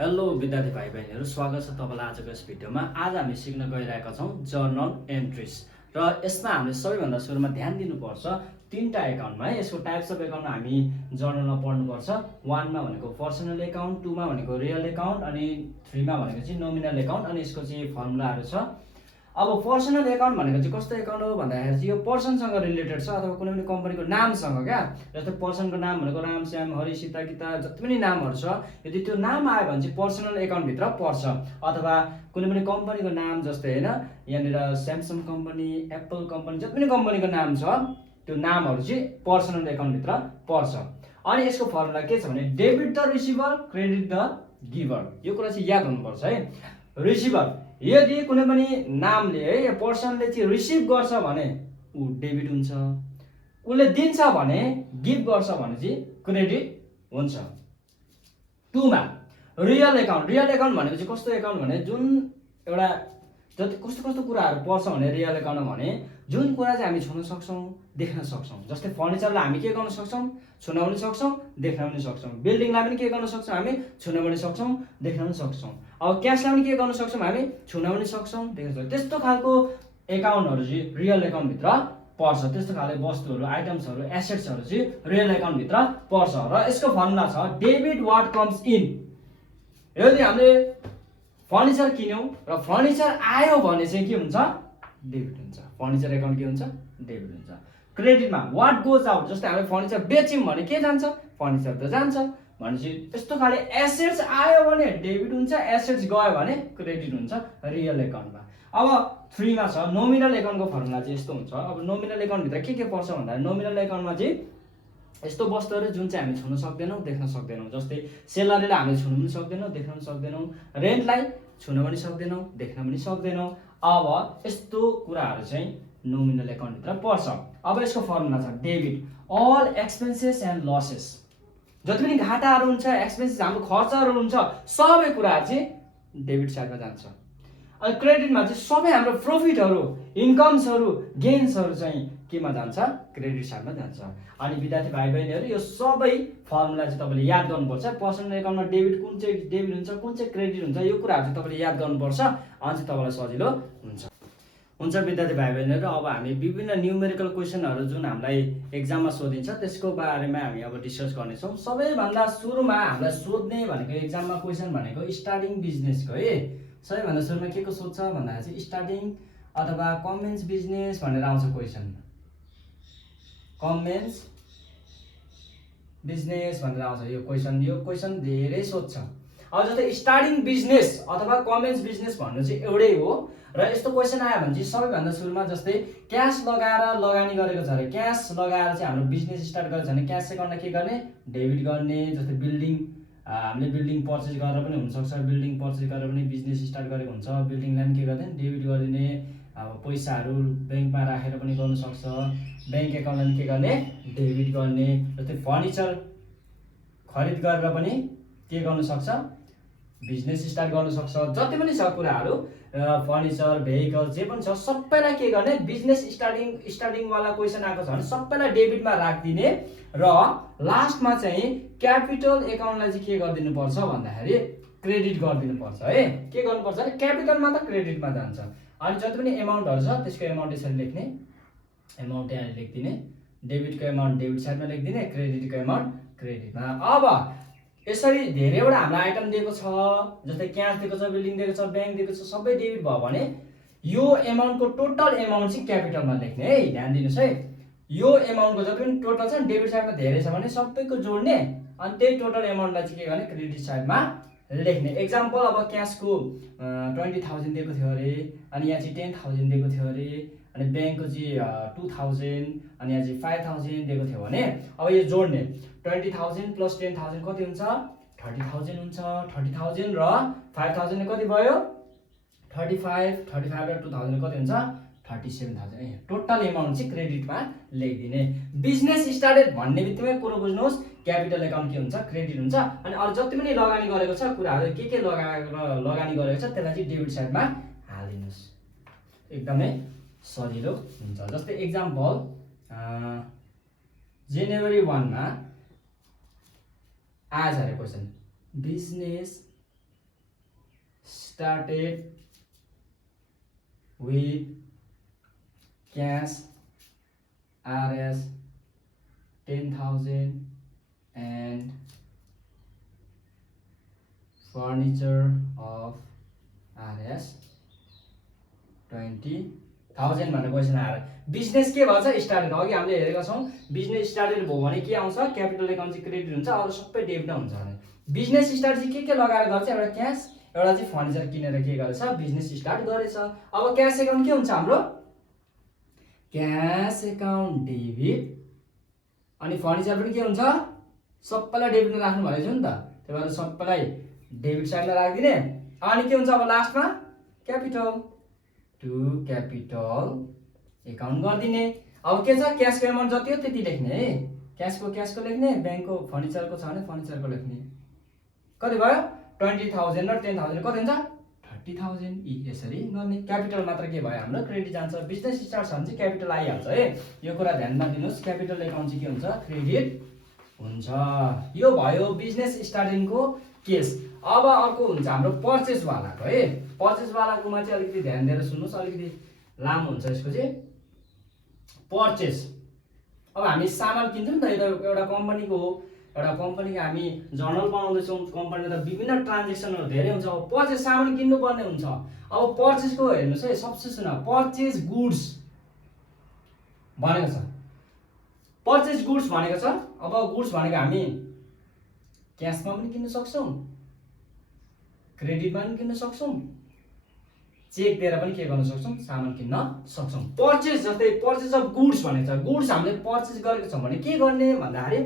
Hello विद्यार्थी भाइ बहिनीहरू, स्वागत छ तपाईँलाई आजको यस भिडियोमा। आज हामी सिक्न गइरहेका छौँ जर्नल एन्ट्रिज र यसमा हामीले सबैभन्दा सुरुमा ध्यान दिनुपर्छ तीनटा एकाउन्टमा है। यसको टाइप्स अफ एकाउन्ट हामी जर्नलमा पढ्नुपर्छ। 1 मा भनेको पर्सनल एकाउन्ट, 2 मा भनेको रियल एकाउन्ट अनि 3 मा भनेको चाहिँ नोमिनल एकाउन्ट अनि यसको चाहिँ फर्मुलाहरू छ। अब पर्सनल एकाउन्ट भनेको चाहिँ कस्तो एकाउन्ट हो भन्दाखेरि चाहिँ यो पर्सनसँग रिलेटेड छ अथवा कुनै पनि कम्पनीको नामसँग क्या। जस्तै पर्सनको नाम भनेको राम, श्याम, हरि, सीता, गीता जति पनि नामहरू छ, यदि त्यो नाम आयो भने चाहिँ पर्सनल एकाउन्टभित्र पर्छ। अथवा कुनै पनि कम्पनीको नाम जस्तै होइन, यहाँनिर स्यामसङ कम्पनी, एप्पल कम्पनी जति पनि कम्पनीको नाम छ त्यो नामहरू चाहिँ पर्सनल एकाउन्टभित्र पर्छ। अनि यसको फर्मुला के छ भने debit the receiver, credit the giver. यो कुरा चाहिँ याद हुनुपर्छ है। रिसिभर यदि कुनै पनि नामले है पर्सनले चाहिँ रिसिभ गर्छ भने ऊ डेबिट हुन्छ, उसले दिन्छ भने गिभ गर्छ भने चाहिँ क्रेडिट हुन्छ। 2 मा रियल एकाउन्ट। रियल एकाउन्ट भनेको चाहिँ कस्तो एकाउन्ट भने जुन एउटा जति कस्तो कस्तो कुराहरू पर्छ भने रियल एकाउन्टमा भने जुन कुरा चाहिँ हामी छुन सक्छौँ, देख्न सक्छौँ। जस्तै फर्निचरलाई हामी के गर्न सक्छौँ, छुन पनि सक्छौँ, देख्न पनि सक्छौँ। बिल्डिङलाई पनि के गर्न सक्छौँ, हामी छुन पनि सक्छौँ, देख्न पनि सक्छौँ। अब क्यासलाई पनि के गर्न सक्छौँ, हामी छुन पनि सक्छौँ, देख्न सक्छौँ। त्यस्तो खालको एकाउन्टहरू चाहिँ रियल एकाउन्टभित्र पर्छ। त्यस्तो खालको वस्तुहरू, आइटम्सहरू, एसेट्सहरू चाहिँ रियल एकाउन्टभित्र पर्छ। र यसको फर्मुला छ डेबिट वाट कम्स इन। यदि हामीले फर्निचर किन्यौँ र फर्निचर आयो भने चाहिँ के हुन्छ, डेबिट हुन्छ। फर्निचर एकाउन्ट के हुन्छ, डेबिट हुन्छ। क्रेडिटमा वाट गोज आउट। जस्तै हामीले फर्निचर बेच्यौँ भने के जान्छ, फर्निचर त जान्छ भनेपछि यस्तो खाले एसेट्स आयो भने डेबिट हुन्छ, एसेट्स गयो भने क्रेडिट हुन्छ रियल एकाउन्टमा। अब 3 मा छ नोमिनल एकाउन्टको फर्मुला चाहिँ यस्तो हुन्छ। अब नोमिनल एकाउन्टभित्र के पर्छ भन्दा नोमिनल एकाउन्टमा चाहिँ यस्तो वस्तुहरू जुन चाहिँ हामी छुन सक्दैनौँ, देख्न सक्दैनौँ। जस्तै सेलरीलाई हामीले छुन पनि सक्दैनौँ, देख्न पनि सक्दैनौँ। रेन्टलाई छुन पनि सक्दैनौँ, देख्न पनि सक्दैनौँ। अब यस्तो कुराहरू चाहिँ नोमिनल एकाउन्टभित्र पर्छ। अब यसको फर्मुला छ debit all expenses and losses. जति पनि घाटाहरू हुन्छ, एक्सपेन्सेस हाम्रो खर्चहरू हुन्छ, सबै कुराहरू चाहिँ डेबिट साइडमा जान्छ। अनि क्रेडिटमा चाहिँ सबै हाम्रो प्रफिटहरू, इन्कम्सहरू, गेन्सहरू चाहिँ केमा जान्छ, क्रेडिट साइडमा जान्छ। अनि विद्यार्थी भाइ बहिनीहरू यो सबै फर्मुला चाहिँ तपाईँले याद गर्नुपर्छ। पर्सनल एकाउन्टमा डेबिट कुन चाहिँ डेबिट हुन्छ, कुन चाहिँ क्रेडिट हुन्छ, यो कुराहरू चाहिँ तपाईँले याद गर्नुपर्छ। अनि चाहिँ तपाईँलाई सजिलो हुन्छ विद्यार्थी भाइ बहिनीहरू। अब हामी विभिन्न न्युमेरिकल क्वेसनहरू जुन हामीलाई एक्जाममा सोधिन्छ त्यसको बारेमा हामी अब डिस्कस गर्नेछौँ। सबैभन्दा सुरुमा हामीलाई सोध्ने भनेको एक्जाममा क्वेसन भनेको स्टार्टिङ बिजनेसको है। सबैभन्दा सुरुमा के को सोध्छ भन्दा चाहिँ स्टार्टिङ अथवा कमेन्स बिजनेस भनेर आउँछ क्वेसन। कमेन्स बिजनेस भनेर आउँछ यो क्वेसन धेरै सोध्छ। अब जस्तै स्टार्टिङ बिजनेस अथवा कमेन्स बिजनेस भन्नु चाहिँ एउटै हो। र यस्तो क्वेसन आयो भने चाहिँ सबैभन्दा सुरुमा जस्तै क्यास लगाएर लगानी गरेको छ अरे, क्यास लगाएर चाहिँ हाम्रो बिजनेस स्टार्ट गरेको छ भने क्यास एकाउन्टमा के गर्ने, डेबिट गर्ने। जस्तै बिल्डिङ हामीले बिल्डिङ पर्चेज गरेर पनि हुनसक्छ, बिल्डिङ पर्चेज गरेर पनि बिजनेस स्टार्ट गरेको हुन्छ, बिल्डिङलाई पनि के गर्दैन, डेबिट गरिदिने। अब पैसाहरू ब्याङ्कमा राखेर पनि गर्नु सक्छ, ब्याङ्क एकाउन्टलाई के गर्ने, डेबिट गर्ने। जस्तै फर्निचर खरिद गरेर पनि के गर्नु सक्छ, बिजनेस स्टार्ट गर्नु सक्छ। जति पनि छ कुराहरू, फर्निचर, भेहिकल जे पनि छ सबैलाई के गर्ने, बिजनेस स्टार्टिङवाला क्वेसन आएको छ भने सबैलाई डेबिटमा राखिदिने। र लास्टमा चाहिँ क्यापिटल एकाउन्टलाई चाहिँ के गरिदिनु पर्छ भन्दाखेरि क्रेडिट गरिदिनु पर्छ है। के गर्नुपर्छ भने क्यापिटलमा त क्रेडिटमा जान्छ। अनि जति पनि एमाउन्टहरू छ त्यसको एमाउन्ट यसरी लेख्ने, एमाउन्ट यहाँ लेखिदिने, डेबिटको एमाउन्ट डेबिट साइडमा लेखिदिने, क्रेडिटको एमाउन्ट क्रेडिटमा। अब यसरी धेरैवटा हामीलाई आइटम दिएको छ, जस्तै क्यास दिएको छ, बिल्डिङ दिएको छ, ब्याङ्क दिएको छ, सबै डेबिट भयो भने यो एमाउन्टको टोटल एमाउन्ट चाहिँ क्यापिटलमा लेख्ने है। ध्यान दिनुहोस् है, यो एमाउन्टको जति पनि टोटल छ नि डेबिट साइडमा धेरै छ भने सबैको जोड्ने अनि त्यही टोटल एमाउन्टलाई चाहिँ के गर्ने, क्रेडिट साइडमा लेख्ने। एक्जाम्पल अब क्यासको 20,000 दिएको थियो अरे, अनि यहाँ चाहिँ 10,000 दिएको थियो अरे, अनि ब्याङ्कको चाहिँ 2,000 अनि यहाँ चाहिँ 5,000 दिएको थियो भने अब यो जोड्ने 20,000 प्लस 10,000 कति हुन्छ, 30,000 हुन्छ। 30,000 र 5,000 कति भयो, 35 र 2,000 कति हुन्छ, 37,000। टोटल एमाउन्ट चाहिँ क्रेडिटमा लेखिदिने। बिजनेस स्टार्टेड भन्ने बित्तिकै कुरो बुझ्नुहोस्, क्यापिटल एकाउन्ट के हुन्छ, क्रेडिट हुन्छ। अनि अरू जति पनि लगानी गरेको छ कुराहरू के लगानी गरेको छ त्यसलाई चाहिँ डेबिट साइडमा हालिदिनुहोस्, एकदमै सजिलो हुन्छ। जस्तै एक्जाम्पल January 1 मा आज आएको question, business started with cash Rs 10,000 and furniture of Rs 20,000 भन्ने क्वेसन आएर बिजनेस के भन्छ स्टार्टेड अघि हामीले हेरेका छौं बिजनेस स्टार्टेड भयो भने के आउँछ क्यापिटल एकाउन्ट चाहिँ क्रेडिट हुन्छ अरु सबै डेबिट हुन्छ भने बिजनेस स्टार्ट चाहिँ के लगाएर गर्छ एउटा क्याश एउटा चाहिँ फर्निचर किनेर के गरेछ बिजनेस स्टार्ट गरेछ अब क्याश एकाउन्ट के हुन्छ हाम्रो क्याश एकाउन्ट डेबिट अनि फर्निचर पनि के हुन्छ सबैलाई डेबिटमा राख्नु भनेको छु नि त त्यही भएर सबैलाई डेबिट साइडमा राखिदिने अनि के हुन्छ अब लास्टमा क्यापिटल टु क्यापिटल एकाउन्ट गरिदिने अब के छ क्याशको एमाउन्ट जति हो त्यति लेख्ने है क्याशको लेख्ने बैंकको फर्निचरको छ भने फर्निचरको लेख्ने कति भयो 20,000 र 10,000 कति हुन्छ 30,000 यसरी गर्ने क्यापिटल मात्र के भयो हाम्रो क्रेडिट जान्छ बिजनेस स्टार्ट छ भने चाहिँ क्यापिटल आइहाल्छ है यो कुरा ध्यानमा दिनुस् क्यापिटल एकाउन्ट चाहिँ के हुन्छ क्रेडिट हुन्छ यो भयो बिजनेस स्टार्टिङको केस अब अर्को हुन्छ हाम्रो पर्चेज वालाको है पर्चेज वालाकोमा चाहिँ अलिकति ध्यान दिएर सुन्नुस् अलिकति लामो हुन्छ यसको चाहिँ पर्चेज अब हामी सामान किन्छौं नि त यो एउटा कम्पनीको हो एउटा कम्पनीको हामी जर्नल बनाउँदैछौं कम्पनीमा त विभिन्न ट्रान्ज्याक्सनहरु धेरै हुन्छ अब पर्चेज सामान किन्नु पर्ने हुन्छ अब पर्चेजको हेर्नुस् है सबसे सुन पर्चेज गुड्स भनेको छ पर्चेज गुड्स भनेको छ अब गुड्स भनेको हामी क्याशमा पनि किन्न सक्छौं क्रेडिटमा पनि किन्न सक्छौं चेक दिएर पनि के गर्न सक्छौं सामान किन्न सक्छौं पर्चेज जस्तै पर्चेज अफ गुड्स भनेको छ गुड्स हामीले पर्चेज गरेको छौं भने के गर्ने भन्दाखेरि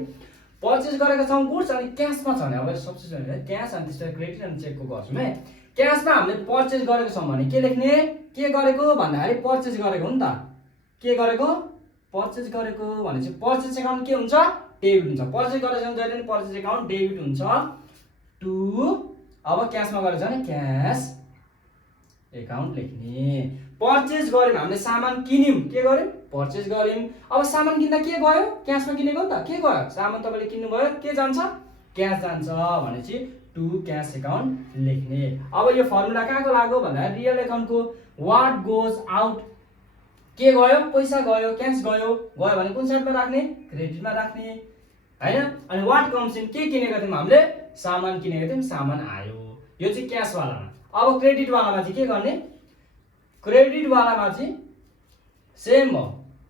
पर्चेज गरेका छौं गुड्स अनि क्याशमा छ भने अब सबसे सुन क्याश अनि त्यसपछि क्रेडिट अनि चेकको गर्छौं है क्याशमा हामीले पर्चेज गरेको छौं भने के लेख्ने के गरेको भन्दाखेरि पर्चेज गरेको हो नि त के गरेको पर्चेज गरेको भने चाहिँ पर्चेज एकाउन्ट के हुन्छ डेबिट हुन्छ पर्चेज गरेको छौं जहिले पनि पर्चेज एकाउन्ट डेबिट हुन्छ टु अब क्याशमा गरेको छ भने क्याश एकाउन्ट लेख्ने पर्चेज गर्यौं हामीले सामान किन्यौं के गर्यौं पर्चेज गर्यौं अब सामान किन्दा के गयो क्याशमा किनेको नि त के गयो सामान तपाईले किन्नु भयो के जान्छ क्याश जान्छ भनेपछि टु क्याश एकाउन्ट लेख्ने अब यो फर्मुला कहाँको लाग्यो भन्दा रियल एकाउन्टको व्हाट गोज आउट के गयो पैसा गयो क्याश गयो भने कुन साइडमा राख्ने क्रेडिटमा राख्ने हैन अनि व्हाट कम्स इन के किनेको थियौं हामीले सामान किनेको थियौं सामान आयो यो चाहिँ क्याश वालामा अब क्रेडिट वालामा चाहिँ के गर्ने क्रेडिट वालामा चाहिँ सेम हो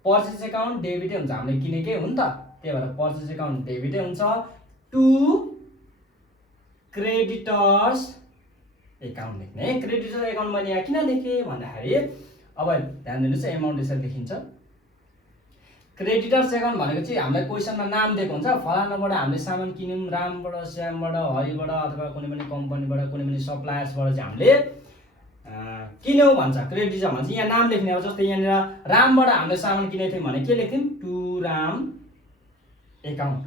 पर्चेज एकाउन्ट डेबिटै हुन्छ हामीले किनेकै हो नि त त्यही भएर पर्चेज एकाउन्ट डेबिटै हुन्छ टु क्रेडिटर्स एकाउन्ट लेख्ने क्रेडिटर एकाउन्ट मैले यहाँ किन लेखे भन्दाखेरि अब ध्यान दिनुस् एमाउन्ट यसरी लेखिन्छ क्रेडिटर्स एकाउन्ट भनेको चाहिँ हामीलाई क्वेशनमा नाम दिएको हुन्छ फलानाबाट हामीले सामान किन्यौं रामबाट श्यामबाट हरिबाट अथवा कुनै पनि कम्पनीबाट कुनै पनि सप्लायर्सबाट चाहिँ हामीले किन्यौं भन्छ क्रेडिट भन्छ यहाँ नाम लेख्ने अब जस्तै यहाँ रामबाट हामीले सामान किनेको थियौं भने के लेख्थ्यौं टु राम एकाउन्ट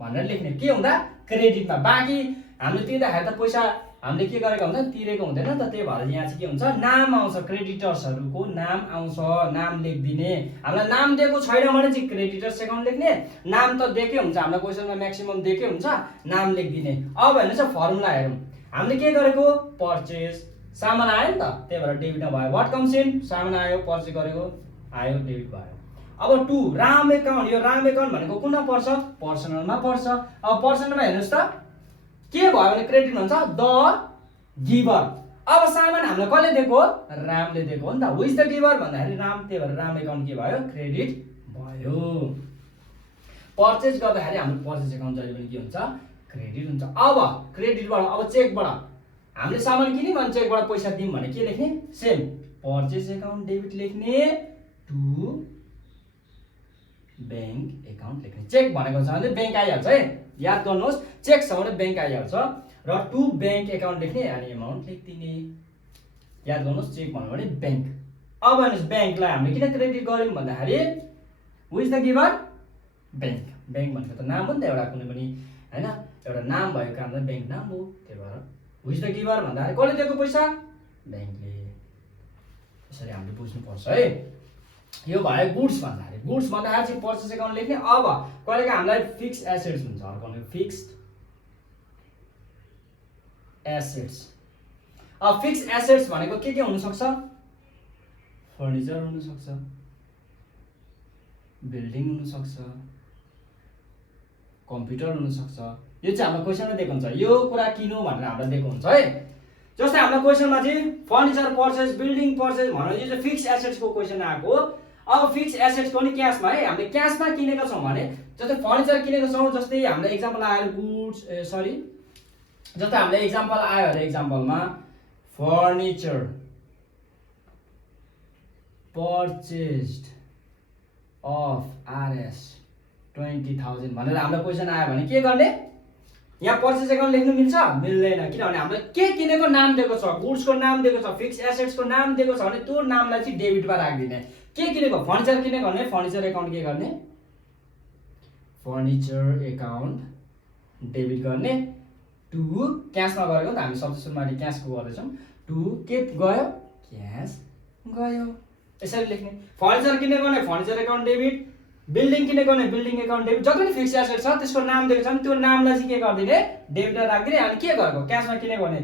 भनेर लेख्ने के हुँदा क्रेडिटमा बाँकी हामीले तिर्दाखेरि त पैसा हामीले के गरेको हुन्छ तिरेको हुँदैन नि त त्यही भएर यहाँ चाहिँ के हुन्छ नाम आउँछ क्रेडिटर्सहरुको नाम आउँछ नाम लेखिदिने हामीलाई नाम दिएको छैन भने चाहिँ क्रेडिटर्स एकाउन्ट लेख्ने नाम त दिएकै हुन्छ हामीलाई क्वेशनमा म्याक्सिमम दिएकै हुन्छ नाम लेखिदिने अब हेर्नुस् फर्मुला हेरौं हामीले के गरेको पर्चेज सामान आयो नि त त्यही भएर डेबिटमा भयो व्हाट कम्स इन सामान आयो पर्चेज गरेको आयो डेबिट भयो अब टु राम एकाउन्ट यो राम एकाउन्ट भनेको कुनमा पर्छ पर्सनलमा पर्छ अब पर्सनलमा हेर्नुस् त के भयो भने क्रेडिट भन्छ द गिवर अब सामान हामीले कसले दिएको रामले दिएको हो नि त हु इज द गिवर भन्दाखेरि राम त्यही भएर राम एकाउन्ट के भयो क्रेडिट भयो पर्चेज गर्दाखेरि हाम्रो पर्चेज एकाउन्ट जहिले पनि के हुन्छ क्रेडिट हुन्छ अब क्रेडिटबाट अब चेकबाट हामीले सामान किन्यौं भने चेकबाट पैसा दियौं भने के लेख्ने सेम पर्चेज एकाउन्ट डेबिट लेख्ने टु बैंक एकाउन्ट लेख्ने चेक भनेको छ भने बैंक आइहाल्छ है याद गर्नुहोस् चेक छ भने बैंक आइहाल्छ र टु बैंक एकाउन्ट लेख्ने अनि एमाउन्ट लेखिदिने याद गर्नुहोस् चेक भन्नु भने बैंक अब हेर्नुस् बैंकलाई हामीले किन क्रेडिट गर्यौं भन्दाखेरि who is the giver bank bank भनेको त नाम हो नि त एउटा कुनै पनि हैन एउटा नाम भएको कारणले बैंक नाम हो त्यही भएर हु इज द गिवर भन्दाखेरि कसले दिएको पैसा बैंकले यसरी हामीले बुझ्नु पर्छ है यो भयो गुड्स भन्दाखेरि चाहिँ पर्चेज एकाउन्ट लेख्ने अब कहिलेका हामीलाई फिक्स एसेट्स हुन्छ अर्को फिक्स्ड एसेट्स अब फिक्स एसेट्स भनेको के हुन सक्छ? फर्निचर हुन सक्छ, बिल्डिङ हुन सक्छ, कम्प्युटर हुन सक्छ। यो चाहिँ हाम्रो क्वेसनमा दिएको हुन्छ, यो कुरा किन भनेर हामीलाई दिएको हुन्छ है। जस्तै हाम्रो क्वेसनमा चाहिँ फर्निचर पर्चेस, बिल्डिङ पर्चेस भनेर यो चाहिँ फिक्स एसेट्सको क्वेसन आएको। अब फिक्स एसेट्स पनि क्याशमा है, हामीले क्याशमा किनेका छौँ भने जस्तै फर्निचर किनेका छौँ, जस्तै हामीले एक्जाम्पल आयो गुड्स जस्तै हामीले एक्जाम्पल आयो अरे एक्जाम्पलमा फर्निचर पर्चेस्ड अफ RS 20,000 भनेर हाम्रो क्वेसन आयो भने के गर्ने? यहाँ पर्चेस एकाउन्ट लेख्नु मिल्छ? मिल्दैन, किनभने हामीले के किनेको नाम दिएको छ, गुड्सको नाम दिएको छ, फिक्स एसेट्सको नाम दिएको छ भने त्यो नामलाई चाहिँ डेबिटमा राखिदिने। के किनेको? फर्निचर किनेको भने फर्निचर एकाउन्ट के गर्ने? फर्निचर एकाउन्ट डेबिट गर्ने। टु क्याशमा गएको त हामी सबसे सुरुमा क्याशको गर्दैछौँ, टु के गयो? क्याश गयो, यसरी लेख्ने। फर्निचर किनेको भने फर्निचर एकाउन्ट डेबिट, बिल्डिङ किनेको भने बिल्डिङ एकाउन्ट डेबिट। जति पनि फिक्स एसेट छ त्यसको नाम दिएको छ भने त्यो नामलाई चाहिँ के गरिदिने? डेबिटमा राखिदिने। अनि के गरेको? क्याशमा किनेको भने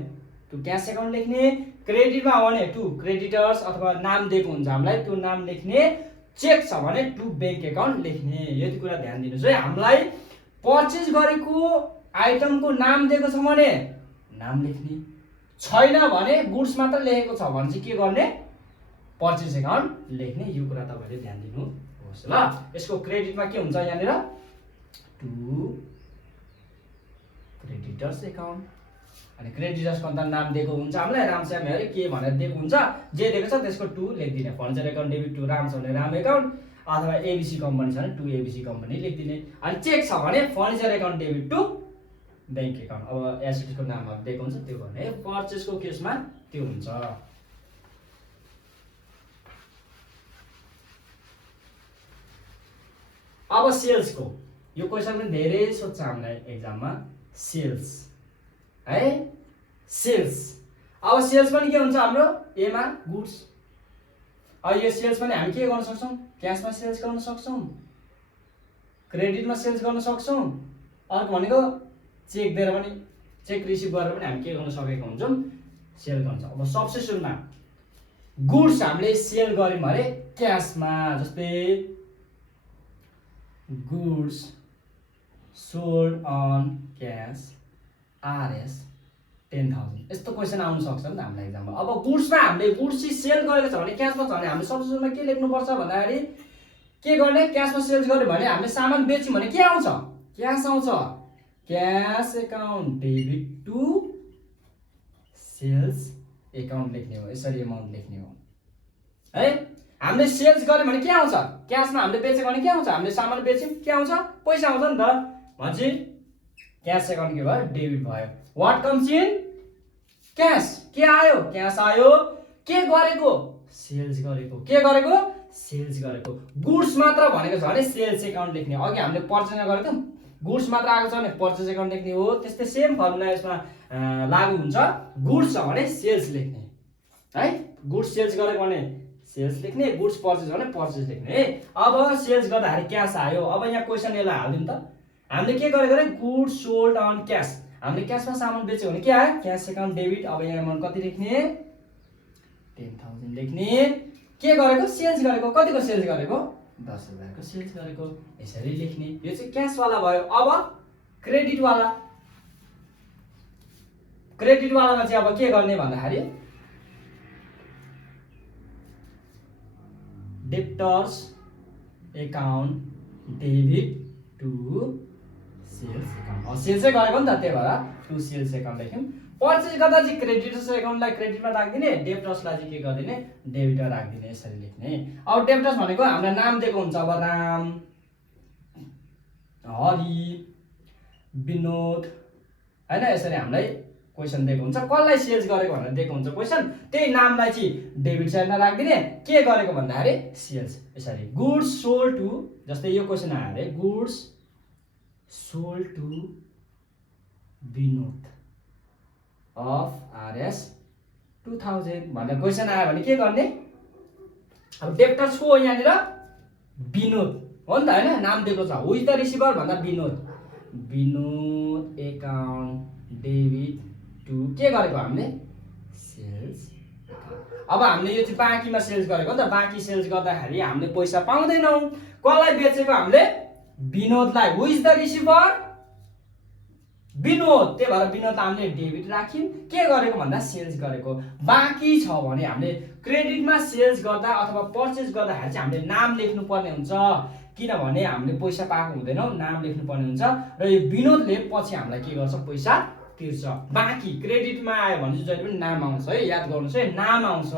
टु क्यास एकाउन्ट लेख्ने, क्रेडिटमा हो भने टु क्रेडिटर्स अथवा नाम दिएको हुन्छ हामीलाई त्यो नाम लेख्ने, चेक छ भने टु ब्याङ्क एकाउन्ट लेख्ने। यति कुरा ध्यान दिनुहोस् है। हामीलाई पर्चेस गरेको आइटमको नाम दिएको छ भने नाम लेख्ने, छैन भने गुड्स मात्र लेखेको छ भने चाहिँ के गर्ने? पर्चेस एकाउन्ट लेख्ने। यो कुरा तपाईँले ध्यान दिनुहोस् ल। यसको क्रेडिटमा के हुन्छ? यहाँनिर टु क्रेडिटर्स एकाउन्ट। अनि क्रेडिटर्सको अन्त नाम दिएको हुन्छ हामीलाई, रामश्याम है के भनेर दिएको हुन्छ, जे दिएको छ त्यसको टु लेखिदिने। Furniture account debit to Ram छ भने राम एकाउन्ट, अथवा ABC कम्पनी छ भने टु ABC कम्पनी लेखिदिने। अनि चेक छ भने furniture account debit to bank account. अब एसेटको नामहरू दिएको हुन्छ त्यो भने पर्चेसको केसमा त्यो हुन्छ। अब सेल्सको यो क्वेसन पनि धेरै सोध्छ हामीलाई एक्जाममा। सेल्स है, सेल्स। अब सेल्स पनि के हुन्छ हाम्रो? एमा गुड्स। अब यो सेल्स पनि हामी के गर्न सक्छौँ? क्याशमा सेल्स गर्न सक्छौँ, क्रेडिटमा सेल्स गर्न सक्छौँ, अर्को भनेको चेक दिएर पनि, चेक रिसिभ गरेर पनि हामी के गर्न सकेको हुन्छौँ? सेल गर्छ। अब सबसे सुरुमा गुड्स हामीले सेल गऱ्यौँ भने क्याशमा, जस्तै goods sold on cash RS 10,000 यस्तो क्वेसन आउन सक्छ नि त हामीलाई एक्जाममा। अब गुड्समा हामीले गुड्स चाहिँ सेल गरेको छ भने क्याशमा छ भने हामीले सबसे सुरुमा के लेख्नुपर्छ भन्दाखेरि के गर्ने? क्याशमा सेल्स गर्यो भने हामीले सामान बेच्यौँ भने के आउँछ? क्याश आउँछ। Cash account debit to sales account लेख्ने हो, यसरी एमाउन्ट लेख्ने हो है। हामीले सेल्स गर्यो भने के आउँछ? क्याशमा हामीले बेच्यो भने के आउँछ? हामीले सामान बेच्यौँ के आउँछ? पैसा आउँछ नि त। भनेपछि क्यास एकाउन्ट के भयो? डेबिट भयो। What comes in? क्यास। के आयो? क्यास आयो। के गरेको? सेल्स गरेको। के गरेको? सेल्स गरेको। गुड्स मात्र भनेको छ भने सेल्स एकाउन्ट लेख्ने। अघि हामीले पर्चेस गरेको गुड्स मात्र आएको छ भने पर्चेस एकाउन्ट लेख्ने हो। त्यस्तै सेम फर्मुला यसमा लागू हुन्छ। गुड्स छ भने सेल्स लेख्ने है। गुड्स सेल्स गरेको भने सेल्स लेख्ने, गुड्स पर्चेस भने पर्चेस लेख्ने है। अब सेल्स गर्दाखेरि क्यास आयो। अब यहाँ क्वेसन यसलाई हालिदिउँ त। हामीले के गरेको रे? Goods sold on cash. हामीले क्याशमा सामान बेच्यो भने के आयो? Cash account debit. अब यहाँ अमाउन्ट कति लेख्ने? 10,000 लेख्ने। के गरेको? सेल्स गरेको। कतिको सेल्स गरेको? 10,000 को सेल्स गरेको, यसरी लेख्ने। यो चाहिँ क्याश वाला भयो। अब क्रेडिट वाला, क्रेडिट वालामा चाहिँ अब के गर्ने भन्दाखेरि debtors account debit to sales account. सेल्सै गरेको नि त, त्यही भएर टु सेल्स एकाउन्ट लेख्यौँ। पर्चेस गर्दा चाहिँ क्रेडिटर्स एकाउन्टलाई क्रेडिटमा राखिदिने, डेप्टर्सलाई चाहिँ के गरिदिने? डेबिटमा राखिदिने, यसरी लेख्ने। अब डेप्टर्स भनेको हामीलाई नाम दिएको हुन्छ। अब राम, हरि, विनोद हैन, यसरी हामीलाई क्वेसन दिएको हुन्छ। कसलाई सेल्स गरेको भनेर दिएको हुन्छ क्वेसन, त्यही नामलाई चाहिँ डेबिट साइडमा राखिदिने। के गरेको भन्दाखेरि सेल्स। यसरी गुड्स सोल्ड टु, जस्तै यो क्वेसन आयो अरे goods sold to Vinod of RS 2000 भनेर क्वेसन आयो भने के गर्ने? अब डेप्टर्स को यहाँनिर विनोद हो नि त हैन, नाम दिएको छ। हु इज द रिसिभर भन्दा Vinod. Vinod account debit to के गरेको हामीले? सेल्स अब हामीले यो चाहिँ बाँकीमा सेल्स गरेको नि त। बाँकी सेल्स गर्दाखेरि हामीले पैसा पाउँदैनौँ। कसलाई बेचेको हामीले? विनोदलाई। हु इज द रिसिभर? विनोद। त्यही भएर विनोदलाई हामीले डेबिट राख्यौँ। के गरेको भन्दा सेल्स गरेको। बाँकी छ भने हामीले क्रेडिटमा सेल्स गर्दा अथवा पर्चेस गर्दाखेरि चाहिँ हामीले नाम लेख्नु पर्ने हुन्छ, किनभने हामीले पैसा पाएको हुँदैनौँ, नाम लेख्नु पर्ने हुन्छ। र यो विनोदले पछि हामीलाई के गर्छ? पैसा तिर्छ। बाँकी क्रेडिटमा आयो भने चाहिँ जहिले पनि नाम आउँछ है, याद गर्नुहोस् है, नाम आउँछ।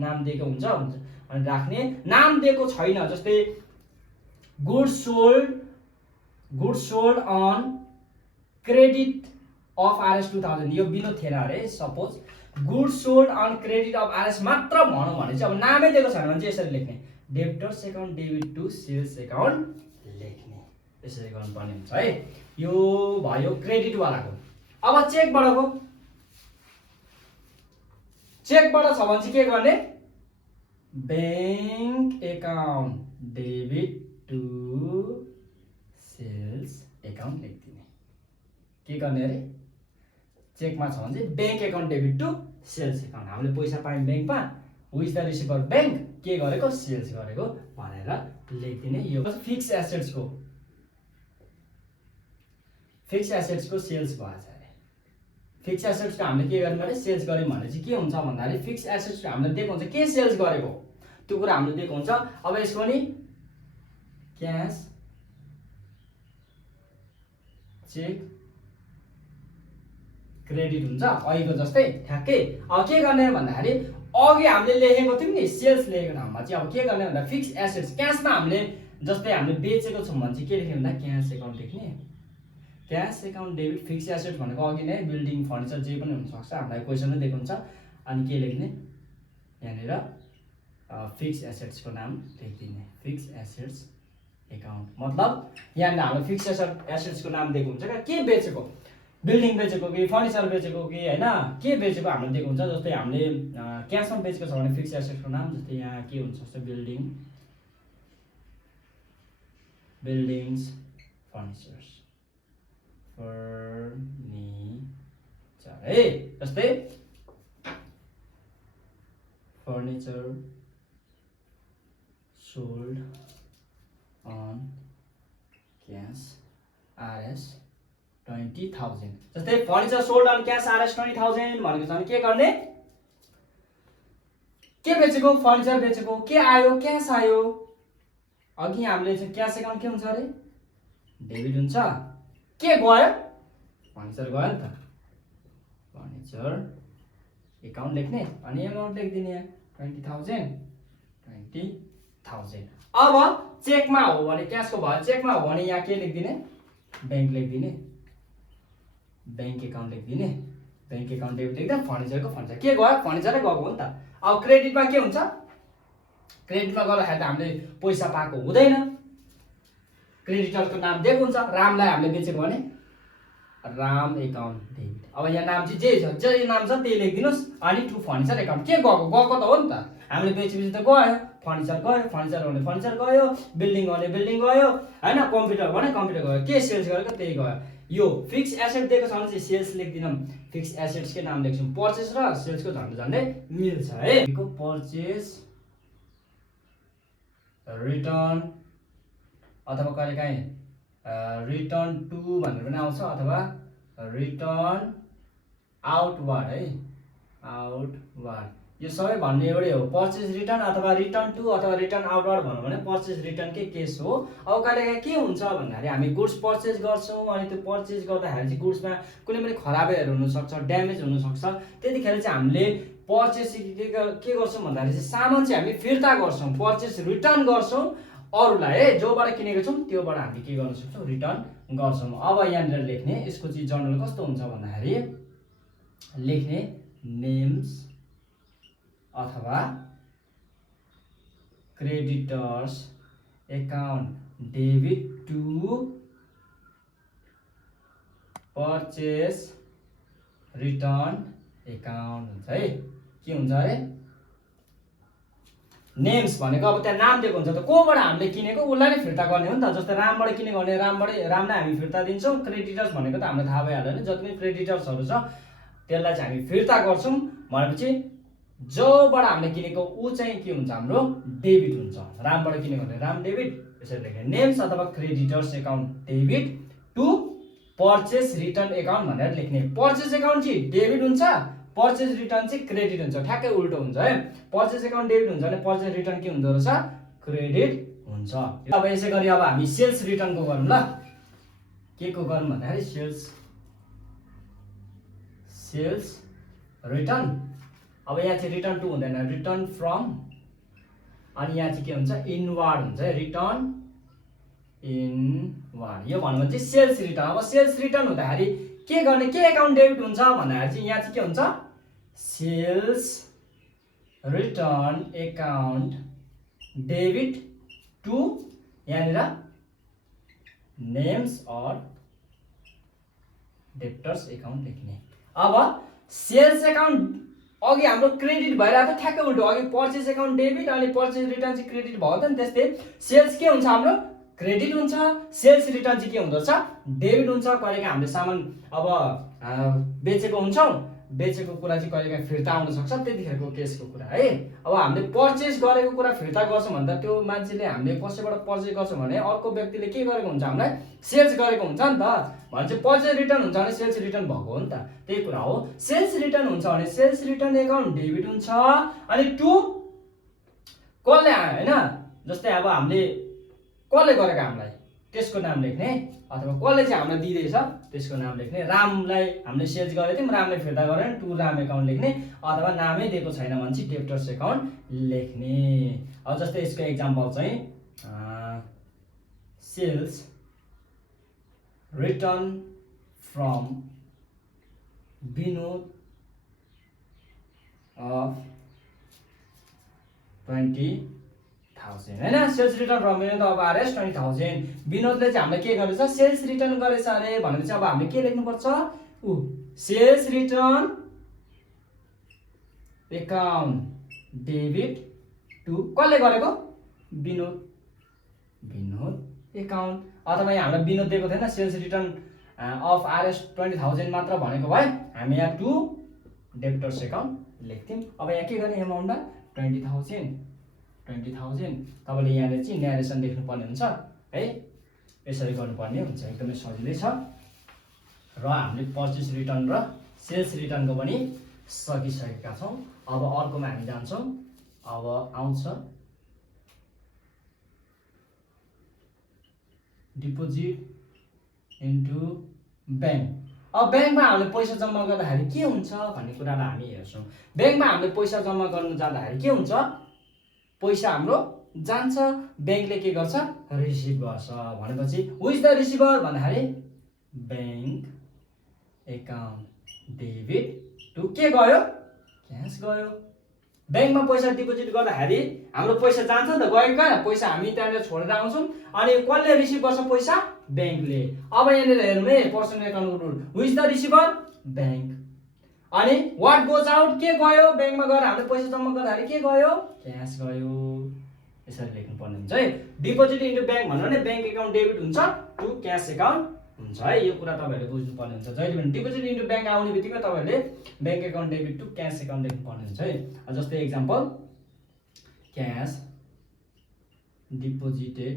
नाम दिएको हुन्छ अनि राख्ने। नाम दिएको छैन, जस्तै goods sold on credit of RS 2000, यो विनोद थिएन अरे। Suppose goods sold on credit of RS मात्र भनौँ भने चाहिँ अब नामै दिएको छैन भने चाहिँ यसरी लेख्ने, debtors account debit to sales account लेख्ने, यसरी गर्नुपर्ने हुन्छ है। यो भयो क्रेडिटवालाको। अब चेकबाटको, चेकबाट छ भने चाहिँ के गर्ने? Bank account debit to sales account लेखिदिने। के गर्ने अरे? चेकमा छ भने चाहिँ bank account debit to sales account. हामीले पैसा पायौँ ब्याङ्कमा, who is the receiver? Bank. के गरेको? सेल्स गरेको भनेर लेखिदिने। यो फिक्स एसेट्सको, फिक्स एसेट्सको सेल्स भएछ अरे। फिक्स एसेट्सको हामीले के गर्नु भने सेल्स गर्यौँ भने चाहिँ के हुन्छ भन्दाखेरि फिक्स एसेट्सको हामीले दिएको हुन्छ के सेल्स गरेको, त्यो कुरा हामीले दिएको हुन्छ। अब यसको नि क्यास, चेक, क्रेडिट हुन्छ अहिलेको जस्तै ठ्याक्कै। अब के गर्ने भन्दाखेरि अघि हामीले लेखेको थियौँ नि सेल्स लेखेको ठाउँमा चाहिँ अब के गर्ने भन्दा फिक्स एसेट्स, क्यासमा हामीले जस्तै हामीले बेचेको छौँ भने चाहिँ के लेख्ने भन्दा क्यास एकाउन्ट लेख्ने। Cash account debit fix asset भनेको अघि नै बिल्डिङ फर्निचर जे पनि हुनसक्छ, हामीलाई क्वेसनमै दिएको हुन्छ। अनि के लेख्ने यहाँनिर फिक्स एसेट्सको नाम लेखिदिने, फिक्स एसेट्स एकाउन्ट। मतलब यहाँनिर हाम्रो फिक्स एसेट्सको नाम दिएको हुन्छ क्या, के बेचेको, बिल्डिङ बेचेको कि फर्निचर बेचेको कि होइन, के बेचेको हामीले दिएको हुन्छ। जस्तै हामीले क्यासमा बेचेको छ भने फिक्स एसेट्सको नाम, जस्तै यहाँ के हुनसक्छ, बिल्डिङ्स फर्निचर्स है। जस्तै furniture sold on cash RS 20,000। जस्तै furniture sold on cash RS 20,000 भनेको छ भने के गर्ने? के बेचेको? फर्निचर बेचेको। के आयो? क्यास आयो। अघि हामीले चाहिँ क्यास एकाउन्ट के हुन्छ अरे? डेबिट हुन्छ। के गयो? फर्निचर गयो नि त। फर्निचर एकाउन्ट लेख्ने अनि एमाउन्ट लेखिदिने 20,000। अब चेकमा हो भने क्यासको भयो, चेकमा हो भने यहाँ के लेखिदिने? ब्याङ्क लेखिदिने, ब्याङ्क एकाउन्ट लेखिदिने। ब्याङ्क एकाउन्ट डेबिट लेख्दा फर्निचरको फर्निचर के गयो? फर्निचरै गएको हो नि त। अब क्रेडिटमा के हुन्छ? क्रेडिटमा गर्दाखेरि त हामीले पैसा पाएको हुँदैन, क्रेडिटरको नाम दिएको हुन्छ। रामलाई हामीले बेचेको भने राम एकाउन्ट डेबिट। अब यहाँ नाम चाहिँ जे नाम छ त्यही लेखिदिनुहोस्। अनि टु फर्निचर एकाउन्ट के गएको? गएको त हो नि त, हामीले बेचेपछि त गयो। फर्निचर गयो, फर्निचर भने फर्निचर गयो, बिल्डिङ भने बिल्डिङ गयो होइन, कम्प्युटर भने कम्प्युटर गयो। के सेल्स गरेको त्यही गयो। यो फिक्स एसेट दिएको छ भने चाहिँ सेल्स लेखिदिनौँ, फिक्स एसेट्सकै नाम लेख्छौँ। पर्चेस र सेल्सको झन्डै झन्डै मिल्छ है। पर्चेस, रिटर्न अथवा कहिलेकाहीँ रिटर्न टु भनेर पनि आउँछ, अथवा रिटर्न आउटवार्ड है, आउटवार्ड। यो सबै भन्ने एउटै हो, पर्चेस रिटर्न अथवा रिटर्न टु अथवा रिटर्न आउटवार्ड भनौँ भने पर्चेस रिटर्नकै केस हो। अब कहिलेकाहीँ के हुन्छ भन्दाखेरि हामी गुड्स पर्चेस गर्छौँ अनि त्यो पर्चेस गर्दाखेरि चाहिँ गुड्समा कुनै पनि खराबीहरू हुनसक्छ, ड्यामेज हुनसक्छ। त्यतिखेर चाहिँ हामीले पर्चेस के गर्छौँ भन्दाखेरि चाहिँ सामान चाहिँ हामी फिर्ता गर्छौँ, पर्चेस रिटर्न गर्छौँ अरूलाई है, जोबाट किनेको छौँ त्योबाट हामी के गर्न सक्छौँ? रिटर्न गर्छौँ। अब यहाँनिर लेख्ने यसको चाहिँ जर्नल कस्तो हुन्छ भन्दाखेरि लेख्ने नेम्स अथवा creditors account debit to purchase return account हुन्छ है। के हुन्छ अरे? नेम्स भनेको अब त्यहाँ नाम दिएको हुन्छ त, कोबाट हामीले किनेको उसलाई नै फिर्ता गर्ने हो नि त। जस्तै रामबाट किनेको भने रामलाई हामी फिर्ता दिन्छौँ। क्रेडिटर्स भनेको त हामीलाई थाहा भइहाल्यो नि, जति पनि क्रेडिटर्सहरू छ त्यसलाई चाहिँ हामी फिर्ता गर्छौँ भनेपछि जोबाट हामीले किनेको ऊ चाहिँ के हुन्छ हाम्रो डेबिट हुन्छ। रामबाट किनेको भने राम डेबिट यसरी लेख्ने। नेम्स अथवा creditors account debit to purchase return account भनेर लेख्ने। पर्चेस एकाउन्ट चाहिँ डेबिट हुन्छ, पर्चेस रिटर्न चाहिँ क्रेडिट हुन्छ, ठ्याक्कै उल्टो हुन्छ है। पर्चेस एकाउन्ट डेबिट हुन्छ भने पर्चेस रिटर्न के हुँदो रहेछ क्रेडिट हुन्छ। अब यसै गरी अब हामी सेल्स रिटर्नको गरौँ ल। के को गरौँ भन्दाखेरि सेल्स रिटर्न। अब यहाँ चाहिँ रिटर्न टु हुँदैन, रिटर्न फ्रम, अनि यहाँ चाहिँ के हुन्छ इनवार्ड हुन्छ है, रिटर्न इनवार्ड। यो भन्नु चाहिँ सेल्स रिटर्न। अब सेल्स रिटर्न हुँदाखेरि के गर्ने, के एकाउन्ट डेबिट हुन्छ भन्दाखेरि चाहिँ यहाँ चाहिँ के हुन्छ sales return account debit to यहाँनिर नेम्स अर डेब्टर्स एकाउन्ट लेख्ने। अब सेल्स एकाउन्ट अघि हाम्रो क्रेडिट भइरहेको थियो, ठ्याक्कै उल्टो। अघि पर्चेस एकाउन्ट डेबिट अनि पर्चेस रिटर्न चाहिँ क्रेडिट भएको थियो नि, त्यस्तै सेल्स के हुन्छ हाम्रो क्रेडिट हुन्छ, सेल्स रिटर्न चाहिँ के हुँदो रहेछ डेबिट हुन्छ। कहिलेकाहीँ हामीले सामान अब बेचेको हुन्छौँ, बेचेको कुरा चाहिँ कहिलेकाहीँ फिर्ता आउन सक्छ, त्यतिखेरको केसको कुरा है। अब हामीले पर्चेस गरेको कुरा फिर्ता गर्छौँ भन्दा त्यो मान्छेले हामीले कसैबाट पर्चेस गर्छौँ भने अर्को व्यक्तिले के गरेको हुन्छ हामीलाई सेल्स गरेको हुन्छ नि त। भने चाहिँ पर्चेस रिटर्न हुन्छ भने सेल्स रिटर्न भएको हो नि त, त्यही कुरा हो। सेल्स रिटर्न हुन्छ भने सेल्स रिटर्न एकाउन्ट डेबिट हुन्छ। अनि टु कसले होइन, जस्तै अब हामीले कसले गरेको हामीलाई त्यसको नाम लेख्ने, अथवा कसले चाहिँ हामीलाई दिँदैछ त्यसको नाम लेख्ने। रामलाई हामीले सेल्स गरेको थियौँ, रामले फिर्ता गरेर टु राम एकाउन्ट लेख्ने, अथवा नामै दिएको छैन भने चाहिँ डेब्टर्स एकाउन्ट लेख्ने। अब जस्तै यसको एक्जाम्पल चाहिँ sales return from Vinod of 20,000 होइन। Sales return from Vinod of RS 20,000। विनोदले चाहिँ हामीलाई के गरेछ सेल्स रिटर्न गरेछ अरे भनेपछि अब हामीले के लेख्नुपर्छ sales return account debit to कसले गरेको विनोद एकाउन्ट। अथवा यहाँ हामीलाई विनोद दिएको थिएन, सेल्स रिटर्न अफ आरएस 20,000 मात्र भनेको भए हामी यहाँ टु डेब्टर्स एकाउन्ट लेख्थ्यौँ। अब यहाँ के गर्ने एमाउन्टमा 20,000 तपाईँले यहाँले चाहिँ न्यारेसन लेख्नुपर्ने हुन्छ है, यसरी गर्नुपर्ने हुन्छ। एकदमै सजिलै छ। र हामीले पर्चेस रिटर्न र सेल्स रिटर्नको पनि सकिसकेका छौँ। अब अर्कोमा हामी जान्छौँ। अब आउँछ डिपोजिट इन्टु ब्याङ्क। अब ब्याङ्कमा हामीले पैसा जम्मा गर्दाखेरि के हुन्छ भन्ने कुरालाई हामी हेर्छौँ। ब्याङ्कमा हामीले पैसा जम्मा गर्न जाँदाखेरि के हुन्छ, पैसा हाम्रो जान्छ, ब्याङ्कले के गर्छ रिसिभ गर्छ। भनेपछि हु इज द रिसिभर भन्दाखेरि ब्याङ्क एकाउन्ट डेबिट टु के गयो क्यास गयो। ब्याङ्कमा पैसा डिपोजिट गर्दाखेरि हाम्रो पैसा जान्छ नि त, गयो कहाँ पैसा हामी त्यहाँनिर छोडेर आउँछौँ, अनि कसले रिसिभ गर्छ पैसा ब्याङ्कले। अब यहाँनिर हेर्नु है पर्सनल एकाउन्टको rule, who is the receiver bank. अनि वाट गोज आउट के गयो ब्याङ्कमा गएर हामीले पैसा जम्मा गर्दाखेरि के गयो क्यास गयो। यसरी लेख्नु पर्ने हुन्छ है। डिपोजिट इन्टु ब्याङ्क भन्नु भने ब्याङ्क एकाउन्ट डेबिट हुन्छ टु क्यास एकाउन्ट हुन्छ है। यो कुरा तपाईँहरूले बुझ्नुपर्ने हुन्छ। जहिले पनि डिपोजिट इन्टु ब्याङ्क आउने बित्तिकै तपाईँहरूले bank account debit to cash account लेख्नुपर्ने हुन्छ है। जस्तै example cash deposited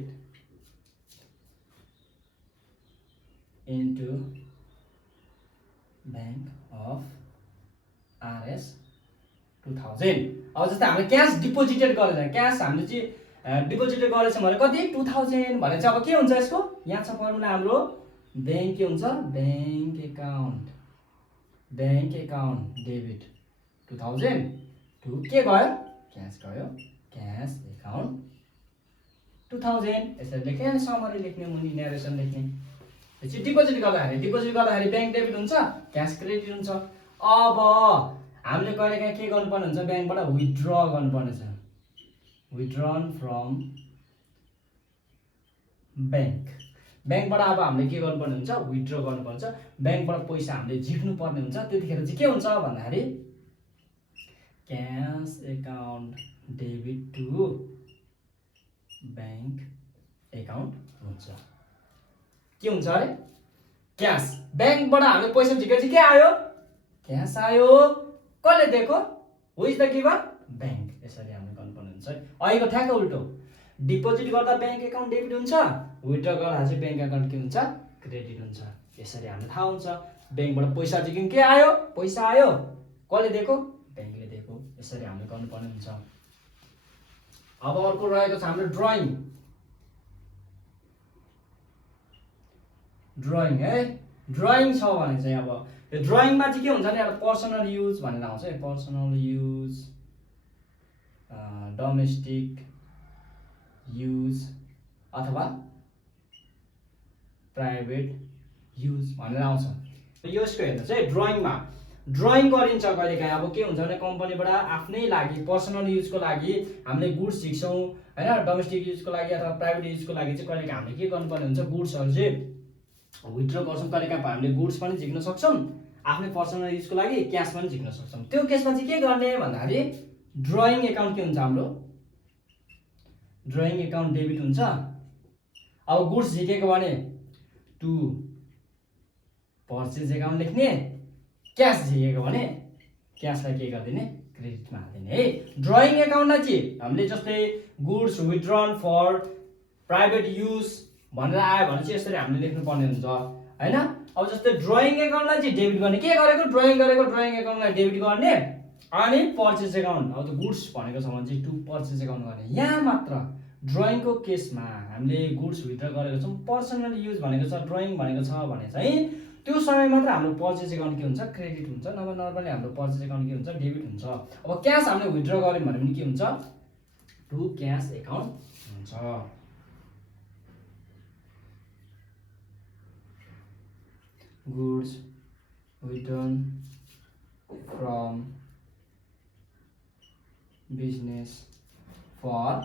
into bank of R 2000। अब जस्तै हामीले क्यास डिपोजिटेड गरेछ, क्यास हामीले चाहिँ डिपोजिटेड गरेछ भने कति 2000 भने चाहिँ अब के हुन्छ यसको यहाँ छ फर्मुला हाम्रो ब्याङ्क के हुन्छ ब्याङ्क एकाउन्ट डेबिट 2000 टु के गयो क्यास गयो, क्यास एकाउन्ट 2000। यसरी लेख्ने अनि समरी लेख्ने, मुनि न्यारेसन लेख्ने। त्यसपछि डिपोजिट गर्दाखेरि ब्याङ्क डेबिट हुन्छ, क्यास क्रेडिट हुन्छ। अब हामीले कहिलेकाहीँ के गर्नुपर्ने हुन्छ ब्याङ्कबाट विथड्र गर्नुपर्ने छ, विथड्रन फ्रम ब्याङ्क। ब्याङ्कबाट अब हामीले के गर्नुपर्ने हुन्छ विथड्र गर्नुपर्छ, ब्याङ्कबाट पैसा हामीले झिक्नुपर्ने हुन्छ। त्यतिखेर चाहिँ के हुन्छ भन्दाखेरि cash account debit to bank account हुन्छ। के हुन्छ अरे क्यास ब्याङ्कबाट हामीले पैसा झिकेपछि के आयो क्यास आयो। कसले दिएको हु इज द गिभर बैंक, यसरी हामीले गर्नुपर्ने हुन्छ है। अहिलेको ठ्याक्क उल्टो, डिपोजिट गर्दा बैंक एकाउन्ट डेबिट हुन्छ, विथड्र गर्दा चाहिँ बैंक एकाउन्ट के हुन्छ क्रेडिट हुन्छ। यसरी हामीलाई थाहा हुन्छ बैंकबाट पैसा चाहिँ के आयो, पैसा आयो, कसले दिएको बैंकले दिएको, यसरी हामीले गर्नुपर्ने हुन्छ। अब अर्को रहेको छ हाम्रो ड्रइङ, ड्रइङ है। ड्रइङ छ भने चाहिँ अब यो ड्रइङमा चाहिँ के हुन्छ भने एउटा पर्सनल युज भनेर आउँछ है, पर्सनल युज, डोमेस्टिक युज अथवा प्राइभेट युज भनेर आउँछ। यसको हेर्नुहोस् है, ड्रइङमा ड्रइङ गरिन्छ कहिलेकाहीँ। अब के हुन्छ भने कम्पनीबाट आफ्नै लागि पर्सनल युजको लागि हामीले गुड्स झिक्छौँ होइन, डोमेस्टिक युजको लागि अथवा प्राइभेट युजको लागि चाहिँ कहिलेकाहीँ हामीले के गर्नुपर्ने हुन्छ, गुड्सहरू चाहिँ विथड्र गर्छौँ। कहिलेकाहीँ हामीले गुड्स पनि झिक्न सक्छौँ, आफ्नै पर्सनल युजको लागि क्यास पनि झिक्न सक्छौँ। त्यो केसमा चाहिँ के गर्ने भन्दाखेरि ड्रइङ एकाउन्ट के हुन्छ हाम्रो, ड्रइङ एकाउन्ट डेबिट हुन्छ। अब गुड्स झिकेको भने टु पर्चेज एकाउन्ट लेख्ने, क्यास झिकेको भने क्यासलाई के गरिदिने क्रेडिटमा हालिदिने है। ड्रइङ एकाउन्टलाई चाहिँ हामीले जस्तै गुड्स विथड्रन फर प्राइभेट युज भनेर आयो भने चाहिँ यसरी हामीले लेख्नुपर्ने हुन्छ होइन। अब जस्तै ड्रइङ एकाउन्टलाई चाहिँ डेबिट गर्ने, के गरेको ड्रइङ गरेको, ड्रइङ एकाउन्टलाई डेबिट गर्ने, अनि पर्चेज एकाउन्ट अब त गुड्स भनेको छ भने चाहिँ टु पर्चेज एकाउन्ट गर्ने। यहाँ मात्र ड्रइङको केसमा हामीले गुड्स विथड्र गरेको छौँ, पर्सनल युज भनेको छ, ड्रइङ भनेको छ भने चाहिँ त्यो समय मात्र हाम्रो पर्चेज एकाउन्ट के हुन्छ क्रेडिट हुन्छ, नभए नर्मली हाम्रो पर्चेज एकाउन्ट के हुन्छ डेबिट हुन्छ। अब क्यास हामीले विथड्र गर्यौँ भने पनि के हुन्छ, टु क्यास एकाउन्ट हुन्छ। Goods return from business for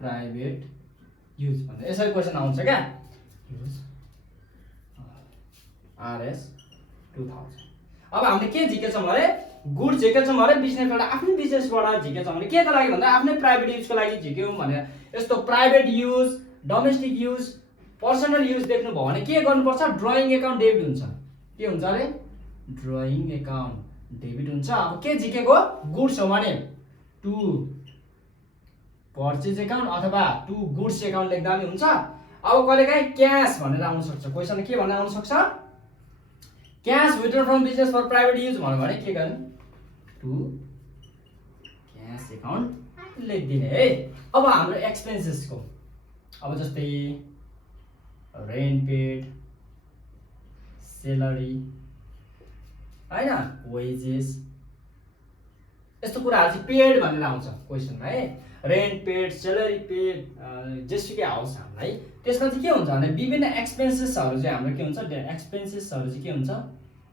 private use भन्दा यसरी क्वेसन आउँछ क्या, युज RS 2000। अब हामीले के झिकेछौँ भने गुड्स झिकेछौँ भने बिजनेसबाट, आफ्नै बिजनेसबाट झिकेछौँ भने के को लागि भन्दा आफ्नै प्राइभेट युजको लागि झिक्यौँ भने यस्तो private use, domestic use, personal use देख्नुभयो भने के गर्नुपर्छ, ड्रइङ एकाउन्ट डेबिट हुन्छ। के हुन्छ अरे ड्रइङ एकाउन्ट डेबिट हुन्छ। अब के झिकेको गुड्स हो भने टु पर्चेज एकाउन्ट अथवा टु गुड्स एकाउन्ट लेख्दा पनि हुन्छ। अब कहिलेकाहीँ क्यास भनेर आउन सक्छ, क्वेसन के भनेर आउन सक्छ, cash withdraw from business for private use भन्यो भने के गर्ने, टु क्यास एकाउन्ट लेखिदिने है। अब हाम्रो एक्सपेन्सेसको, अब जस्तै रेन्ट पेड, सेलरी होइन, वेजेस, यस्तो कुराहरू चाहिँ पेड भनेर आउँछ क्वेसनमा है। रेन्ट पेड, सेलरी पेड, जेसुकै आओस् हामीलाई त्यसमा चाहिँ के हुन्छ भने विभिन्न एक्सपेन्सेसहरू चाहिँ हाम्रो के हुन्छ, एक्सपेन्सेसहरू चाहिँ के हुन्छ,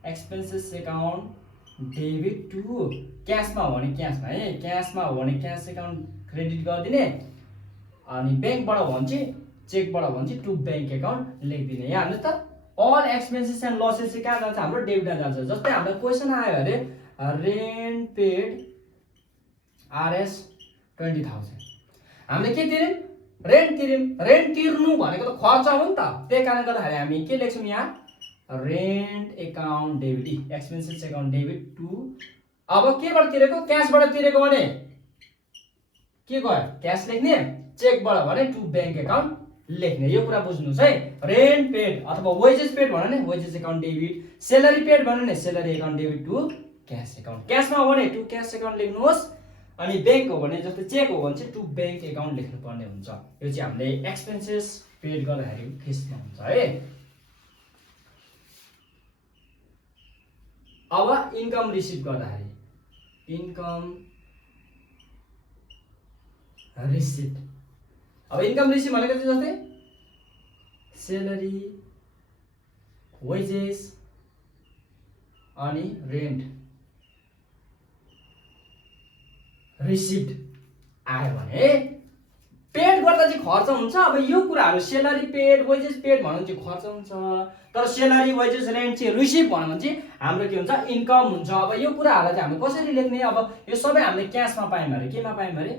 एक्सपेन्सेस एकाउन्ट डेबिट टु क्यासमा हो भने क्यासमा है, क्यासमा हो भने क्यास एकाउन्ट क्रेडिट गरिदिने, अनि ब्याङ्कबाट हो भने चाहिँ चेकबाट हो भने चाहिँ टु ब्याङ्क एकाउन्ट लेखिदिने। यहाँ हेर्नुहोस् त अल एक्सपेन्सेस एन्ड लसेस चाहिँ कहाँ जान्छ, हाम्रो डेबिटमा जान्छ। जस्तै हामीलाई क्वेसन आयो अरे रेन्ट पेड RS 20,000, हामीले के तिर्यौँ, रेन्ट तिर्यौँ। रेन्ट तिर्नु भनेको त खर्च हो नि त, त्यही कारणले गर्दाखेरि हामी के लेख्छौँ यहाँ, rent account debit, expenses account debit to. अब केबाट तिरेको, क्यासबाट तिरेको भने के गयो क्यास लेख्ने, चेकबाट भने टु ब्याङ्क एकाउन्ट लेख्ने। यो कुरा बुझ्नुहोस् है। रेन्ट पेड अथवा वेजेस पेड भन्यो भने wages account debit, salary paid भन्यो भने salary account debit to cash account, क्यासमा हो भने टु क्यास एकाउन्ट लेख्नुहोस्, अनि ब्याङ्क हो भने जस्तै चेक हो भने चाहिँ टु ब्याङ्क एकाउन्ट लेख्नुपर्ने हुन्छ। यो चाहिँ हामीले एक्सपेन्सेस पेड गर्दाखेरि केसमा हुन्छ है। अब इन्कम रिसिभ गर्दाखेरि, इन्कम रिसिभ, अब इन्कम रिसिभ भनेको चाहिँ जस्तै सेलरी, वेजेस अनि रेन्ट रिसिभ आयो भने पेड गर्दा चाहिँ खर्च हुन्छ। अब यो कुराहरू सेलरी पेड, वेजेस पेड भन्नु चाहिँ खर्च हुन्छ, तर सेलरी, वेजेस, रेन्ट चाहिँ रिसिभ भन्यो भने चाहिँ हाम्रो के हुन्छ, इन्कम हुन्छ। अब यो कुराहरूलाई चाहिँ हामीले कसरी लेख्ने, अब यो सबै हामीले क्यासमा पायौँ अरे, केमा पायौँ अरे,